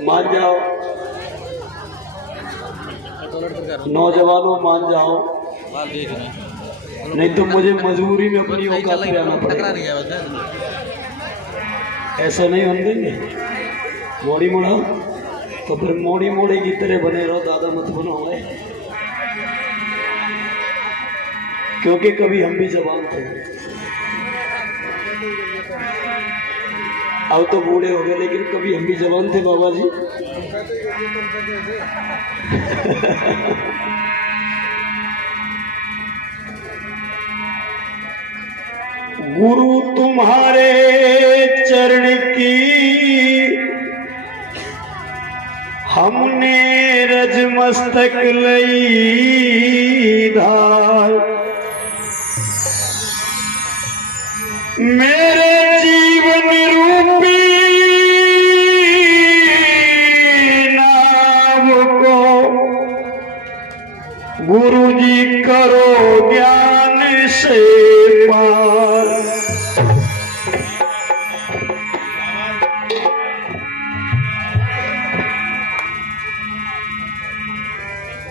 मान जाओ नौजवानों, मान जाओ, नहीं तो मुझे मजबूरी में अपनी औकात पे आना पड़ेगा। ऐसा नहीं होने देंगे। मोड़ी मोड़ा तो फिर मोड़ी मोड़ी की तरह बने रहो, दादा मत बनो है, क्योंकि कभी हम भी जवान थे। अब तो बूढ़े हो गए, लेकिन कभी हम भी जवान थे बाबा जी। गुरु तुम्हारे चरण की हमने रज मस्तक लई धार, मेरे जीवन रूपी नाम को गुरु जी करो ज्ञान से पार।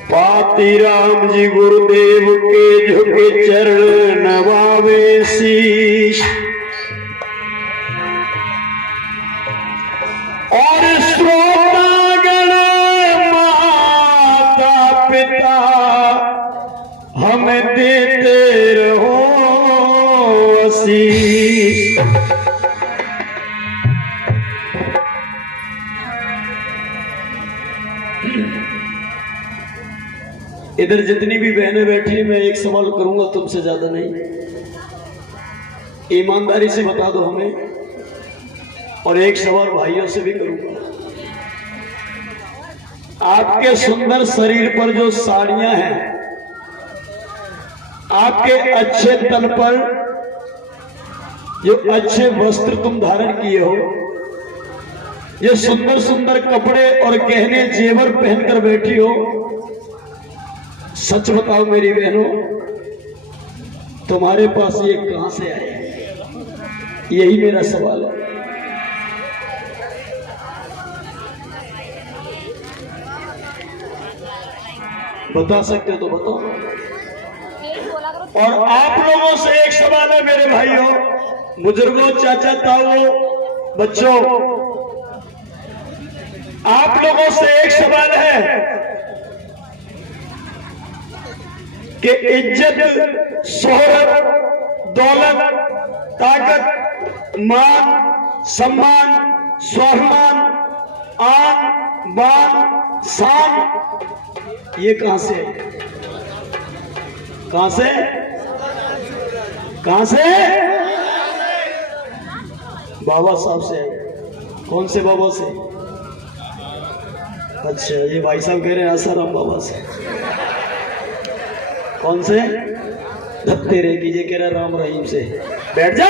पाती राम जी गुरुदेव के झुके चरण नवावे शीश, और श्रोतागण माता पिता हम देते रहो आशीष। इधर जितनी भी बहनें बैठी हैं, मैं एक सवाल करूंगा, तुमसे ज्यादा नहीं। ईमानदारी से बता दो हमें, और एक सवाल भाइयों से भी करूंगा। आपके सुंदर शरीर पर जो साड़ियां हैं, आपके अच्छे तन पर जो अच्छे वस्त्र तुम धारण किए हो, ये सुंदर सुंदर कपड़े और गहने जेवर पहनकर बैठी हो, सच बताओ मेरी बहनों, तुम्हारे पास ये कहां से आए? यही मेरा सवाल है। बता सकते हो तो बताओ। और आप लोगों से एक सवाल है मेरे भाइयों, बुजुर्गों, चाचा, ताऊ, बच्चों, आप लोगों से एक सवाल है कि इज्जत, शोहरत, दौलत, ताकत, मान, सम्मान, स्वाभिमान, आन, बान, शान, ये कहां से है? कहां से? कहां से? बाबा साहब से है। कौन से बाबा से? अच्छा, ये भाई साहब कह रहे हैं आसाराम बाबा से। कौन से? तेरे कीजिए, कह रहा राम रहीम से। बैठ जा।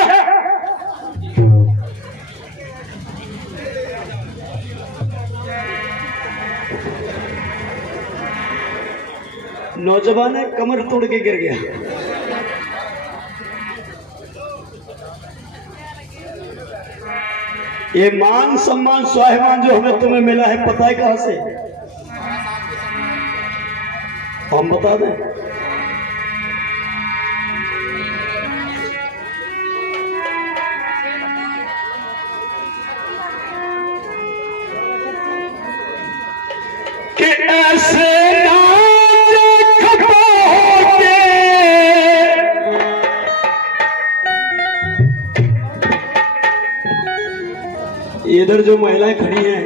नौजवान है, कमर तोड़ के गिर गया। ये मान, सम्मान, स्वाभिमान जो हमें तुम्हें मिला है, पता है कहां से? हम बता दें। कि ऐसे इधर जो महिलाएं खड़ी हैं,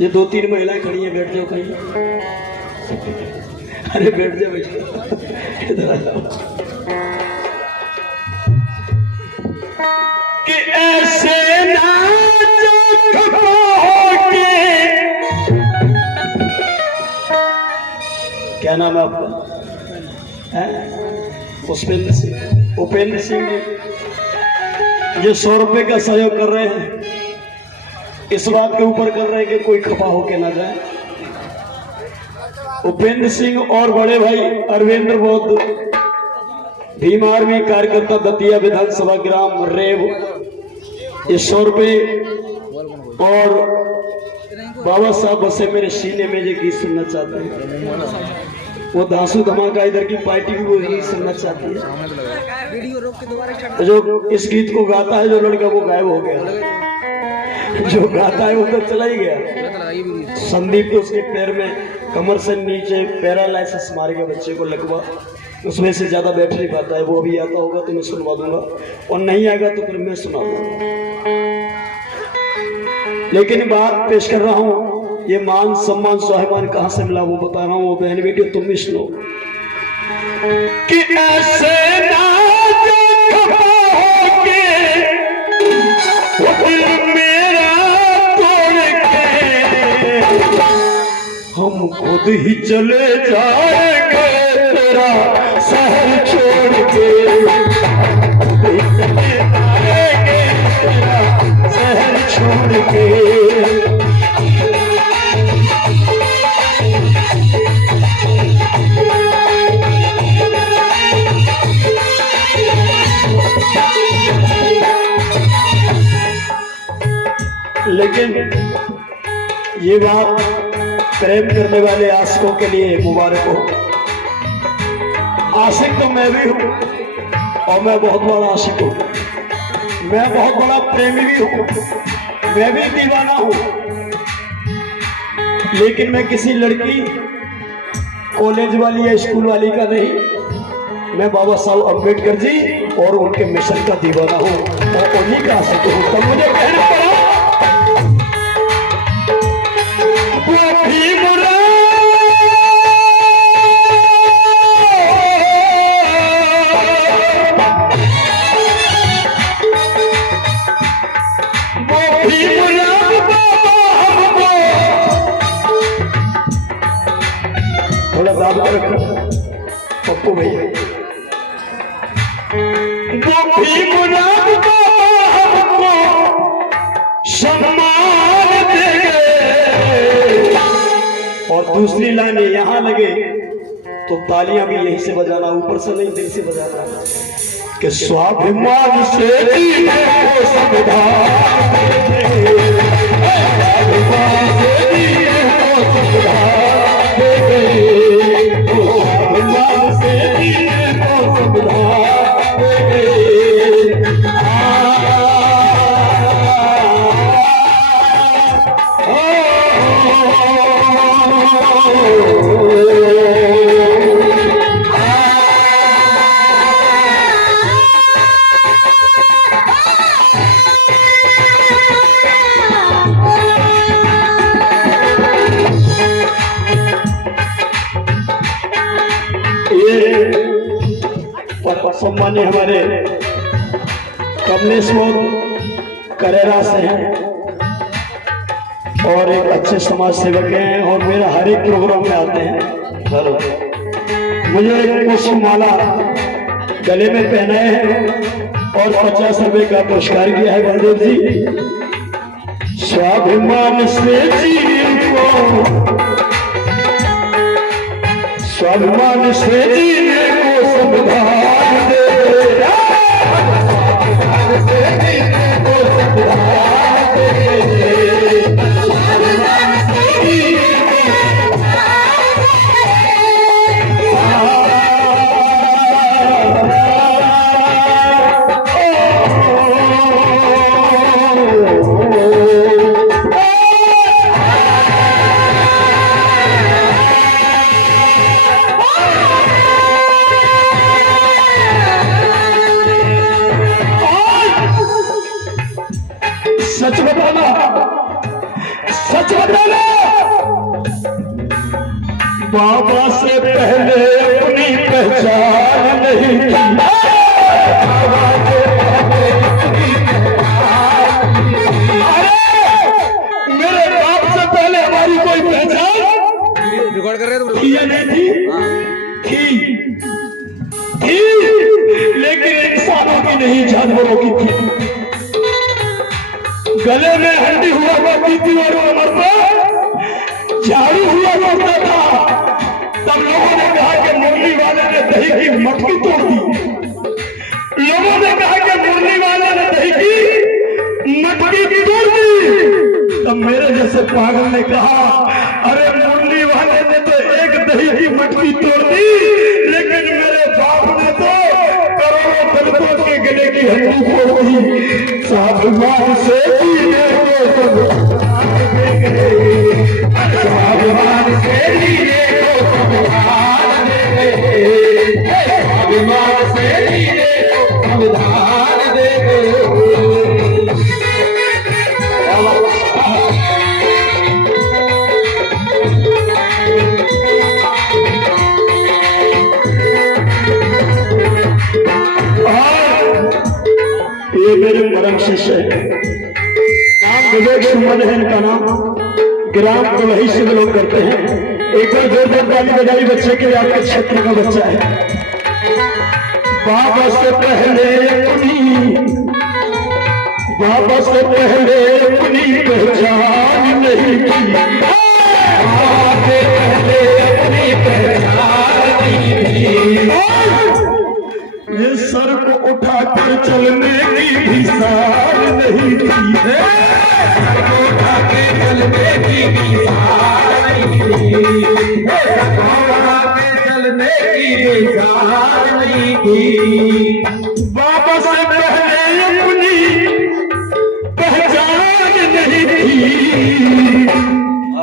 ये 2-3 महिलाएं खड़ी हैं, बैठ जाओ कहीं। अरे बैठ जाओ, बैठ जाओ, इधर आ जाओ। कि ऐसे क्या नाम है आपका? पुष्पेंद्र सिंह, उपेंद्र सिंह जी, ये 100 रुपए का सहयोग कर रहे हैं, इस बात के ऊपर कर रहे हैं कि कोई खपा होके ना जाए। उपेंद्र सिंह और बड़े भाई अरविंद्र बौद्ध, भीम आर्मी कार्यकर्ता, दतिया विधानसभा ग्राम रेव, ये 100 रुपए और बाबा साहब बसे मेरे सीने में जो गीत सुनना चाहते हैं, वो धांसू धमाका इधर की पार्टी भी वो गीत सुनना चाहती है। जो इस गीत को गाता है जो लड़का वो गायब हो गया, जो गाता है वो तो चला ही गया। संदीप तो उसके पैर में कमर से नीचे पैरालाइसिस मार गया, बच्चे को लगवा, उसमें से ज्यादा बैठ नहीं पाता है। वो अभी आता होगा तो मैं सुनवा दूंगा, और नहीं आएगा तो फिर मैं सुना दूंगा। लेकिन बात पेश कर रहा हूँ, ये मान सम्मान स्वाभिमान कहाँ से मिला वो बता रहा हूँ। वो बहन बेटी तुम भी सुनो कि ऐसे ना वो दिल मेरा तोड़ के हम खुद ही चले जाएंगे तेरा शहर छोड़ के, तेरा शहर छोड़ के। लेकिन ये बात प्रेम करने वाले आशिकों के लिए मुबारक हो। आशिक तो मैं भी हूँ, और मैं बहुत बड़ा आशिक हूँ, मैं बहुत बड़ा प्रेमी भी हूँ, मैं भी दीवाना हूँ। लेकिन मैं किसी लड़की कॉलेज वाली या स्कूल वाली का नहीं, मैं बाबा साहब अम्बेडकर जी और उनके मिशन का दीवाना हूँ, और उन्हीं का आशिक हूँ। तब मुझे कहना पड़ा थोड़ा दाब रखो पप्पू भैया, वो हमको सम्मान देंगे। और दूसरी लाइन यहाँ लगे तो तालियां भी यहीं से बजाना, ऊपर से नहीं दिल से बजाना, कि स्वाभिमान से जीने को संविधान देंगे, स्वाभिमान से जीने को संविधान देंगे, स्वाभिमान से जीने को संविधान देंगे। सम्मान्य हमारे कमलेश करेरा से हैं और एक अच्छे समाज सेवक हैं, और मेरा हर एक प्रोग्राम में आते हैं। मुझे पुष्पमाला गले में पहनाए हैं और 50 रुपए का पुरस्कार किया है बलदेव जी। स्वाभिमान से जीने को, स्वाभिमान से जीने को संविधान दे, से जीने को संविधान दे, स्वाभिमान से जीने सच बताना, सच बताना। बाबा से पहले अपनी पहचान नहीं की, मेरे बाप से पहले हमारी कोई पहचान रिकॉर्ड कर रहे थी, लेकिन इंसानों की नहीं जानवरों की थी। गले में हड्डी हुआ करती थी और कमर पर झाड़ू हुआ करता था। तब लोगों ने कहा कि मुरली वाले ने दही की मटकी तोड़ दी, लोगों ने कहा कि मुरली वाले ने दही की मटकी तोड़ दी। तब मेरे जैसे पागल ने कहा, अरे मुरली वाले ने तो एक दही की मटकी तोड़ दी, लेकिन मेरे बाप ने तो करोड़ों दलितों के गले की हड्डी तोड़ दी। स्वाभिमान से जीने को स्वाभिमान से जीने को संविधान दे, स्वाभिमान से जीने को संविधान दे। ये मेरे परम शिष्य है, नाम विवेक सुमन है इनका नाम, ग्राम दुलही से लोग करते हैं। एक बार जोरदार ताली बजाई बच्चे के लिए, आपके क्षेत्र का बच्चा है। बाबा से पहले अपनी पहचान नहीं की, बाबा से पहले अपनी पहचान नहीं की। ये सर को उठाकर चलने की भी सार नहीं थी, सर को उठाकर चलने की भी सार नहीं थी, सर को उठाकर चलने की भी सार नहीं थी। बाबा से पहले अपनी पहचान नहीं थी,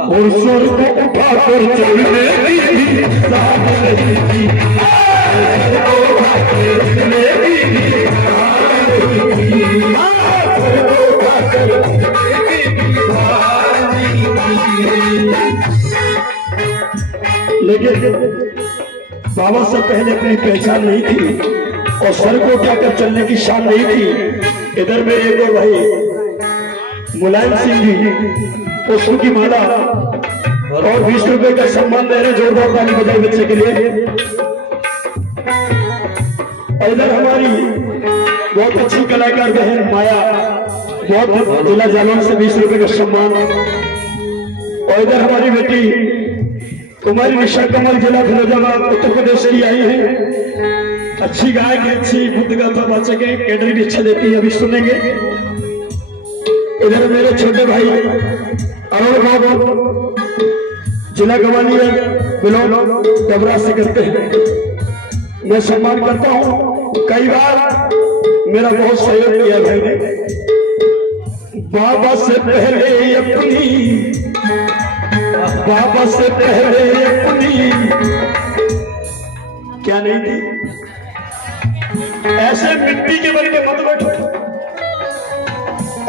और सर को उठाकर चलने की भी सार नहीं थी। लेकिन बाबा से पहले अपनी पहचान नहीं थी और सर को उठाकर चलने की शान नहीं थी। इधर मेरे दो भाई मुलायम सिंह जी पुष्प की माला और 20 रुपए का सम्मान दे रहे, जोरदार ताली बजाई बच्चे के लिए। इधर हमारी बहुत अच्छी कलाकार बहन माया, बहुत जिला जालौन से 20 रुपए का सम्मान। और इधर हमारी बेटी कुमारी निशा कमल, जिला फिरोजाबाद उत्तर प्रदेश की आई है। अच्छी गायक है, अच्छी बुद्ध गाथा वाचक है, कैटरिंग अच्छा देती है, अभी सुनेंगे। इधर मेरे छोटे भाई अरुण बाबू, जिला गवालियर बिलोंग डबरा से करते हैं। मैं सम्मान करता हूँ, कई बार मेरा बहुत सहयोग किया भाई ने। बाबा से पहले अपनी क्या नहीं थी। ऐसे मिट्टी के बन के मत बैठो,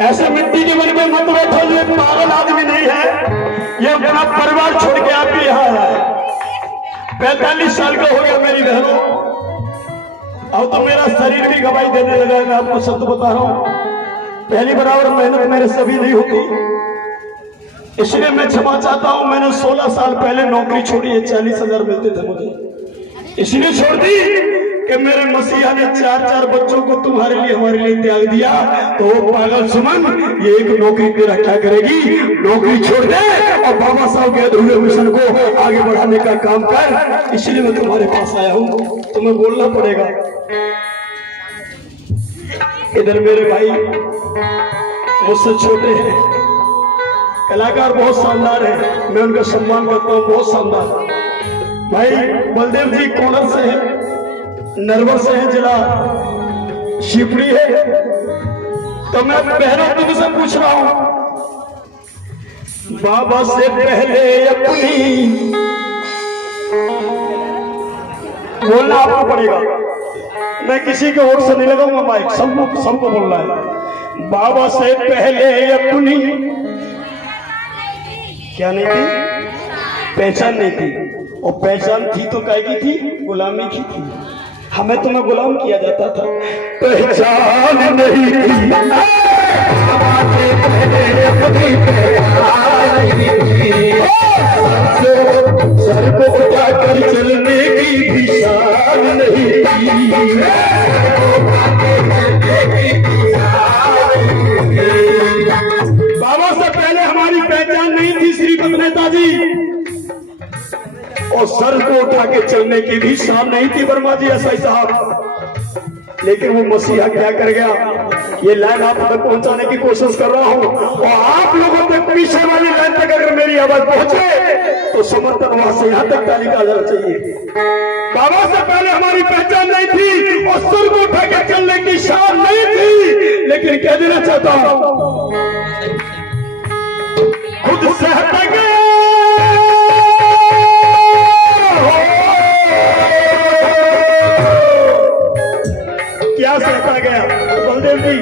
ऐसे मिट्टी के बन के मत बैठो। ये पागल आदमी नहीं है, ये अपना परिवार छोड़ के आप भी यहाँ आया है। 45 साल का हो गया मेरी बहनों, अब तो मेरा शरीर भी गवाही देने लगा है। मैं आपको सत्य बता रहा हूँ, पहली बराबर मेहनत मेरे से भी नहीं होती, इसलिए मैं क्षमा चाहता हूँ। मैंने 16 साल पहले नौकरी छोड़ी है, 40,000 मिलते थे मुझे, इसलिए छोड़ दी कि मेरे मसीहा ने 4 बच्चों को तुम्हारे लिए हमारे लिए त्याग दिया। तो वो पागल सुमन, ये एक नौकरी तेरा क्या करेगी, नौकरी छोड़ दे और बाबा साहब के अधूरे मिशन को आगे बढ़ाने का काम कर। इसलिए मैं तुम्हारे पास आया हूँ, तुम्हें बोलना पड़ेगा। इधर मेरे भाई मुझसे छोटे हैं, कलाकार बहुत शानदार है, मैं उनका सम्मान करता हूँ, बहुत शानदार। भाई बलदेव जी कोनर से है, नरवर से है, जिला शिवपुरी है। तो मैं बहनों तुमसे पूछ रहा हूं, बाबा से पहले अपनी बोलना आपको पड़ेगा, मैं किसी के ओर से नहीं लगाऊंगा माइक, सबको बोलना है। बाबा से पहले अपनी क्या नहीं थी, पहचान नहीं थी, और पहचान थी तो काय की थी, गुलामी की थी। हमें तुम्हें गुलाम किया जाता था, पहचान नहीं थी। सर को उठाकर चलने की भी शान नहीं थी। बाबा से पहले हमारी पहचान नहीं थी श्रीपद नेताजी, और सर को उठा के चलने की भी शान नहीं थी वर्मा जी एसआई साहब। लेकिन वो मसीहा क्या कर गया, ये लाइन आप तक पहुंचाने की कोशिश कर रहा हूं और आप लोगों तक पीछे वाली लाइन तक अगर मेरी आवाज पहुंचे तो समर्थन वहां से यहां तक ताली का जाना चाहिए। बाबा से पहले हमारी पहचान नहीं थी और सर को उठा के चलने की शान नहीं थी, लेकिन कह देना चाहता हूं खुद सहता गया क्या सहता गया बलदेव जी,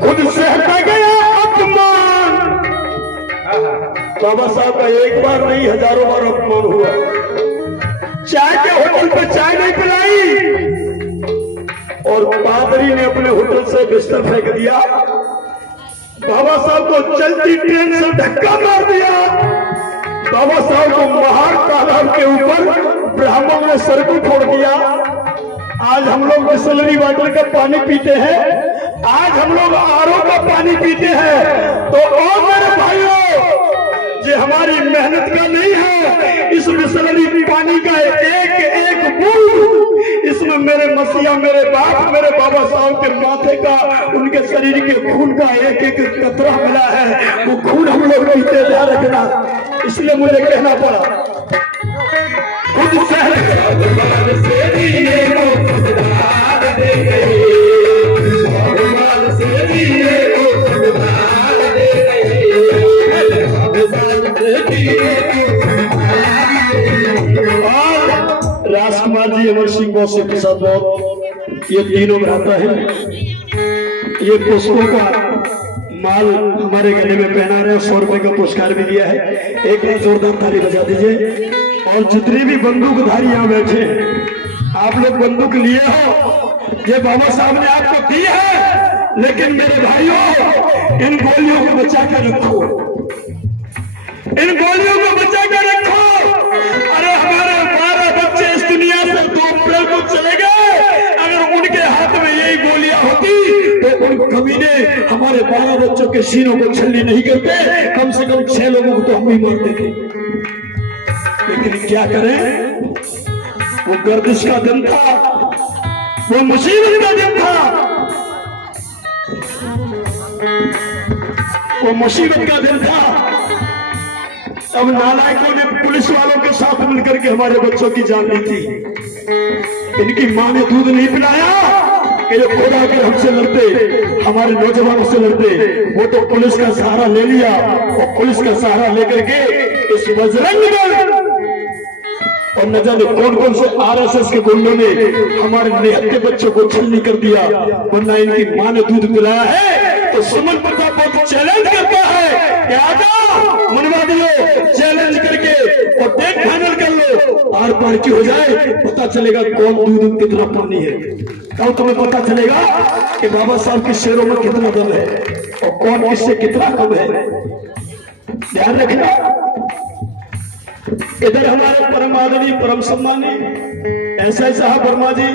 खुद सहता गया अपमान। बाबा साहब का एक बार नहीं हजारों बार अपमान हुआ। चाय के होटल पर चाय नहीं पिलाई और पादरी ने अपने होटल से बिस्तर फेंक दिया। बाबा साहब को चलती ट्रेन से धक्का मार दिया। बाबा साहब को महार तालाब के ऊपर ब्राह्मण ने सर को छोड़ दिया। आज हम लोग बिसलरी वाटर का पानी पीते हैं, आज हम लोग आरओ का पानी पीते हैं। तो ओ मेरे भाइयों, ये हमारी मेहनत का नहीं है, इस बिसलरी पानी का एक एक बूंद इसमें मेरे मसीहा, मेरे बाप, मेरे बाबा साहब के माथे का, उनके शरीर के खून का एक एक कतरा मिला है। वो खून हम लोग पीते जा रखना, इसलिए मुझे कहना पड़ा। खुद राजकुमार जी, अमर सिंह बहुत से प्रसाद बहुत, ये तीनों भ्राता है। ये पुष्पों का माल हमारे गले में पहना रहे, 100 रुपए का पुरस्कार भी दिया है। एक बार जोरदार ताली बजा दीजिए। और जितने भी बंदूकधारी यहाँ बैठे हैं, आप लोग बंदूक लिए हो, ये बाबा साहब ने आपको दी है, लेकिन मेरे भाइयों इन गोलियों को बचा कर रखो, इन गोलियों को बचा कर रखो। अरे हमारे 12 बच्चे इस दुनिया से 2 अप्रैल को चले गए, अगर उनके हाथ में यही गोलियां होती तो उन कमीने हमारे 12 बच्चों के सीनों को छलनी नहीं करते, कम से कम 6 लोगों को तो हम ही मारते थे। लेकिन क्या करें, वो गर्दिश का दिन था, वो मुसीबत का दिन था, वो मुसीबत का दिन था। अब नालायकों ने पुलिस वालों के साथ मिलकर के हमारे बच्चों की जान ली थी। इनकी मां ने दूध नहीं पिलाया कि जो खुद आकर हमसे लड़ते, हमारे नौजवानों से लड़ते, वो तो पुलिस का सहारा ले लिया और पुलिस का सहारा लेकर के इस बजरंग दल और न जाने कौन कौन से आरएसएस के गुंडों ने हमारे निहत्थे बच्चों को छलनी कर दिया। वरना इनकी मां ने दूध पिलाया है तो सुमन प्रताप को चैलेंज करता है कि आजा मनवा दियो, चैलेंज करके और डेट फाइनल कर लो, आर पार की हो जाए, पता चलेगा कौन दूध कितना पानी है। तब तुम्हें पता चलेगा कि बाबा साहब के शेरों में कितना दम है और कौन किससे कितना कम है। ध्यान रखना। इधर हमारे परम आदरणीय, परम सम्मानीय एसआई साहब वर्मा जी,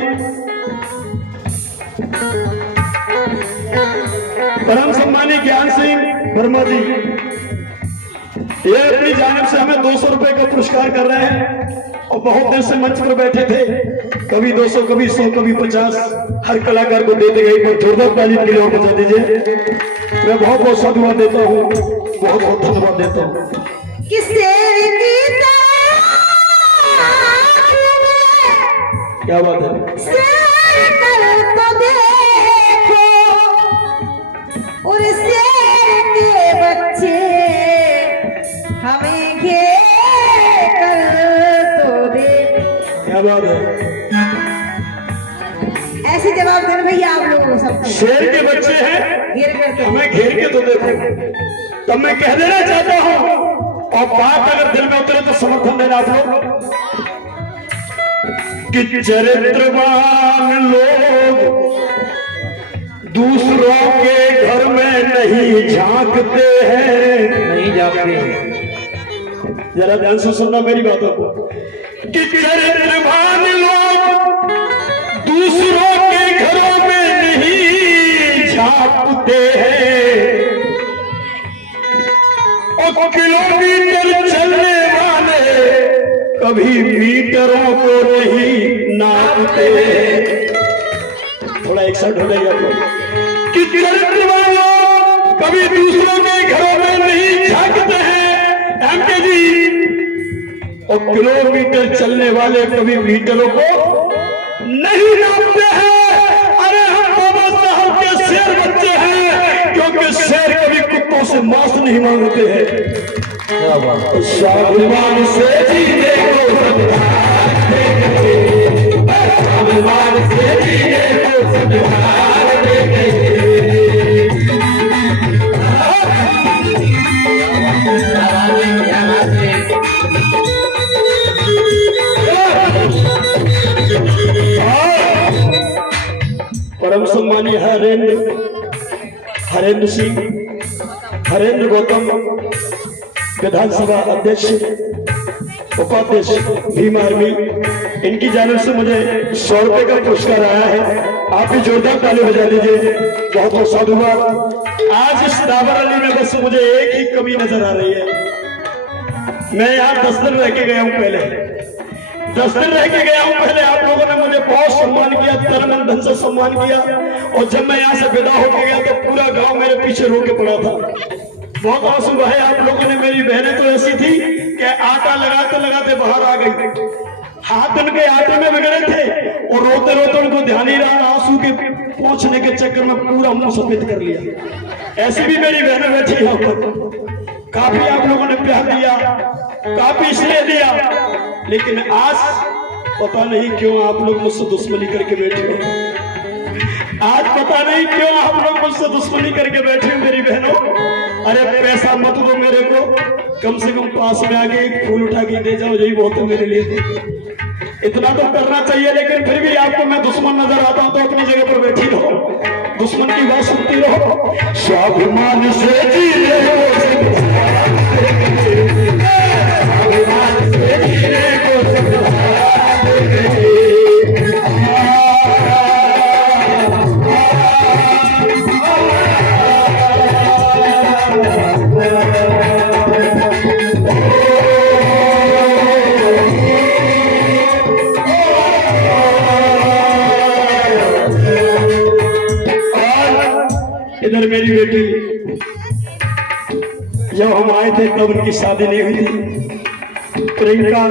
परम सम्मानीय ज्ञान सिंह वर्मा जी, ये अपनी जानिब से हमें 200 रुपए का पुरस्कार कर रहे हैं और बहुत देर से मंच पर बैठे थे, कभी 200, कभी 100, कभी 50, हर कलाकार को देते गए। पर जोरदार ताली के लिए बजा दीजिए। मैं बहुत बहुत साधुवाद देता हूँ, बहुत बहुत धन्यवाद देता हूँ। क्या बात है, तो देखो और शेर के बच्चे हमें घेर कर तो दे। क्या बात है, ऐसे जवाब देना भैया आप लोगों सब। शेर के बच्चे हैं, घेर कर तो हमें घेर के तो देखो। तब मैं कह देना चाहता हूँ, और बात अगर दिल में उतरे तो समर्थन देना आप लोग कि चरित्रवान लोग दूसरों के घर में नहीं झांकते हैं, नहीं झांकते हैं। जरा ध्यान से सुनना मेरी बातों को कि चरित्रवान लोग दूसरों के घरों में नहीं झांकते हैं और किलोमीटर चलने वाले कभी मीटरों को नहीं नापते। थोड़ा एक साइड हो जाइए आप लोग। कि चरित्रवान कभी दूसरों के घरों में नहीं झांकते हैं एमके जी, और किलोमीटर चलने वाले कभी मीटरों को नहीं नापते हैं। अरे हम बाबा साहब के शेर बच्चे हैं, क्योंकि शेर कभी कुत्तों से मांस नहीं मांगते हैं। स्वाभिमान से जीने को स्वाभिमान से जीने को संविधान देंगे। परम सम्मानीय हरेंद्र सिंह, हरेंद्र गौतम, विधानसभा अध्यक्ष उपाध्यक्ष भीम आर्मी, इनकी जानिब से मुझे 100 रुपए का पुरस्कार आया है। आप भी जोरदार ताली बजा दीजिए। बहुत बहुत साधुवाद। आज इस डाबर अली में बस मुझे एक ही कमी नजर आ रही है। मैं यहाँ 10 दिन रह के गया हूँ पहले, 10 दिन रह के गया हूँ पहले। आप लोगों ने मुझे बहुत सम्मान किया, तन मन धन से सम्मान किया, और जब मैं यहाँ से विदा होके गया तो पूरा गांव मेरे पीछे रोके पड़ा था। बहुत आंसू बहे आप लोगों ने। मेरी बहनें तो ऐसी थी कि आटा लगाते लगाते बाहर आ गई, हाथ उनके आटे में बिगड़े थे, और रोते रोते उनको ध्यान ही रहा, आंसू के पहुंचने के चक्कर में पूरा मुंह सफेद कर लिया। ऐसी भी मेरी बहनें बैठी यहाँ पर। काफी आप लोगों ने प्यार दिया, काफी इसलिए दिया, लेकिन आज पता नहीं क्यों आप लोग मुझसे दुश्मनी करके बैठे हो। आज पता नहीं क्यों आप लोग मुझसे दुश्मनी करके बैठे हो मेरी बहनों। अरे पैसा मत दो मेरे को, कम से कम पास में आके एक फूल उठा के दे जाओ, यही बहुत है मेरे लिए। इतना तो करना चाहिए, लेकिन फिर भी आपको मैं दुश्मन नजर आता हूं तो अपनी जगह पर बैठी रहो, दुश्मन की बात सुनती रहो। स्वाभिमान से जीने को इधर मेरी बेटी, जब हम आए थे तब उनकी शादी नहीं हुई थी। प्रियंका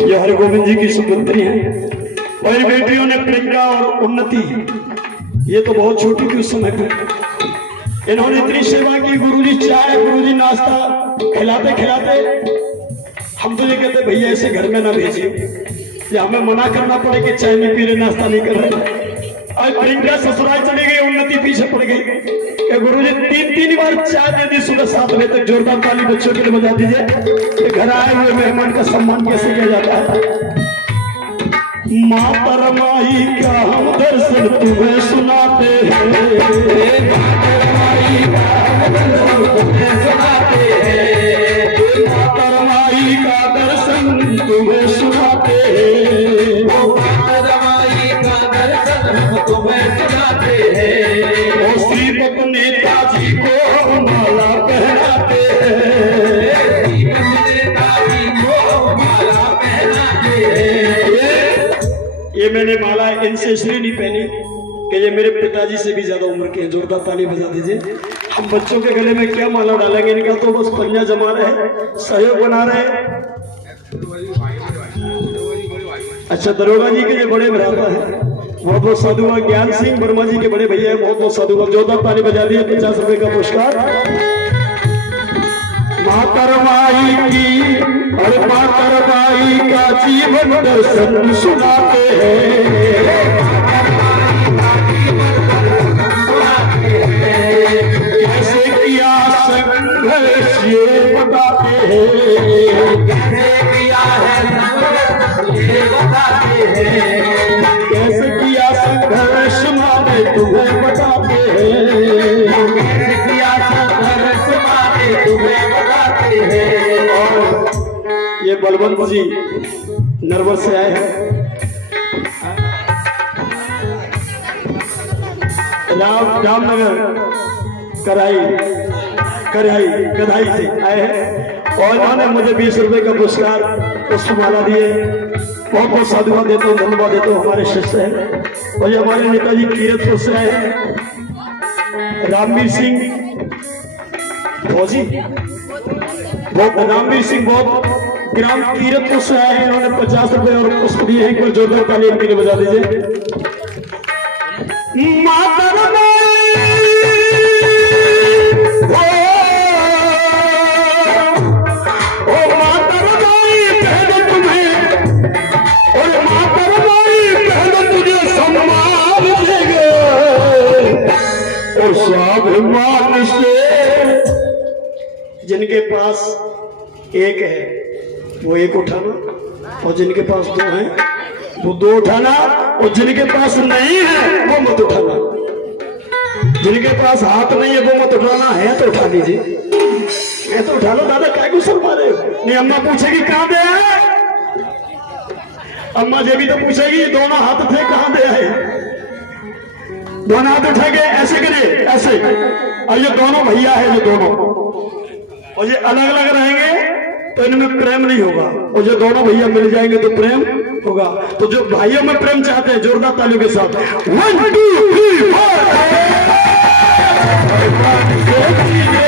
जो हरगोविंद जी की सुपुत्री है, और इन बेटियों ने प्रियंका और उन्नति, ये तो बहुत छोटी थी उस समय पर। इन्होंने इतनी सेवा की, गुरुजी चाय, गुरुजी नाश्ता खिलाते खिलाते हम तो ये कहते भैया ऐसे घर में ना भेजिए, या हमें मना करना पड़े कि चाय नहीं पी रहे, नाश्ता नहीं कर रहे। आज प्रियंका ससुराल चली गई, उन्नति पीछे पड़ गई कि गुरुजी 3 बार चाय दे दी सुबह 7 बजे तक। जोरदार ताली बच्चों के लिए बजा दीजिए। घर आए हुए मेहमान का सम्मान कैसे किया जाता है। माता रमाई का हम दर्शन तुम्हें सुनाते हैं, माता रमाई का हम दर्शन तुम्हें सुनाते हैं, माता रमाई का दर्शन तुम्हें सुनाते हैं, माता रमाई का दर्शन हम तुम्हें सुनाते हैं। श्रीपत नेताजी को माला पहनाते हैं, नेताजी को माला पहनाते हैं। ये मैंने माला इनसे इसलिए नहीं पहनी कि ये मेरे पिताजी से भी ज्यादा उम्र के हैं। जोरदार ताली बजा दीजिए। हम बच्चों के गले में क्या माला डालेंगे, इनका तो बस पंजा जमा रहे, सहयोग बना रहे। अच्छा, दरोगा जी के ये बड़े भ्राता है, बहुत बहुत साधुवाद। ज्ञान सिंह वर्मा जी के बड़े भैया है, बहुत बहुत साधुवाद। जोरदार ताली बजा दिए। 50 रुपए का पुरस्कार माता रमाई की, और माता रमाई का जीवन दर्शन सुनाते हैं, कैसे किया संघर्ष ये बताते हैं, कैसे किया है संघर्ष ये बताते हैं, कैसे किया संघर्ष माने तुम्हें बताते हैं, कैसे किया संघर्ष माने तुम्हें बताते हैं। और ये बलवंत जी नरवर से आए हैं, रामनगर कढ़ाई से आए हैं, और इन्होंने मुझे 20 रुपए का पुरस्कार पुष्पमाला दिए। बहुत बहुत साधुवाद देता हूँ, धन्यवाद देता हूँ। हमारे शिष्य हैं और ये हमारे नेताजी कीरतपुर से आए हैं, रामवीर सिंह फौजी, बहुत रामवीर सिंह बहुत ग्राम कीरतपुर से आए हैं। उन्होंने 50 रुपए और पुष्प दिए हैं। कोई जोरदार ताली इनके लिए बजा दीजिए। स्वाभिमान से जिनके पास एक है वो एक उठाना, और जिनके पास दो है वो दो उठाना, और जिनके पास नहीं है वो मत उठाना। जिनके पास हाथ नहीं है वो मत उठाना, है तो उठा लीजिए, है तो उठा लो। दादा क्या को सर मारे नहीं? अम्मा पूछेगी कहाँ दे आए, अम्मा जी भी तो पूछेगी दोनों हाथ थे कहाँ दे आए। दोनों हाथ उठा के ऐसे करिए, ऐसे। और ये दोनों भैया है, ये दोनों, और ये अलग अलग रहेंगे तो इनमें प्रेम नहीं होगा, और जो दोनों भैया मिल जाएंगे तो प्रेम होगा। तो जो भाइयों में प्रेम चाहते हैं जोरदार तालियों के साथ 1 2 3 4